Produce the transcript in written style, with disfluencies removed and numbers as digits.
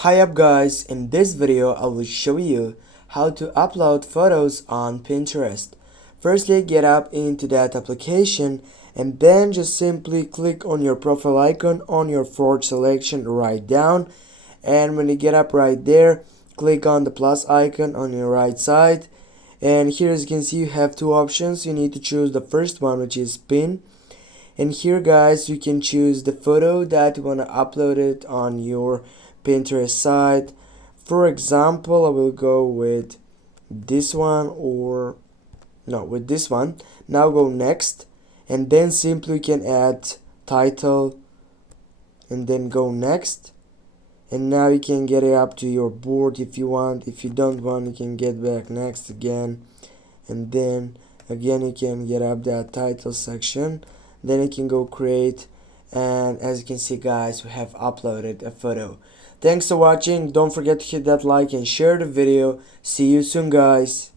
Hi up guys, in this video I will show you how to upload photos on Pinterest. Firstly, get up into that application and then just simply click on your profile icon on your forge selection right down, and when you get up right there, click on the plus icon on your right side, and here as you can see you have two options. You need to choose the first one, which is pin, and here guys you can choose the photo that you want to upload it on your Pinterest site. For example, I will go with this one, or no, with this one. Now go next, and then simply you can add title and then go next, and now you can get it up to your board if you want. If you don't want, you can get back next again, and then again you can get up that title section. Then you can go create, and as you can see guys, we have uploaded a photo. Thanks for watching. Don't forget to hit that like and share the video. See you soon guys.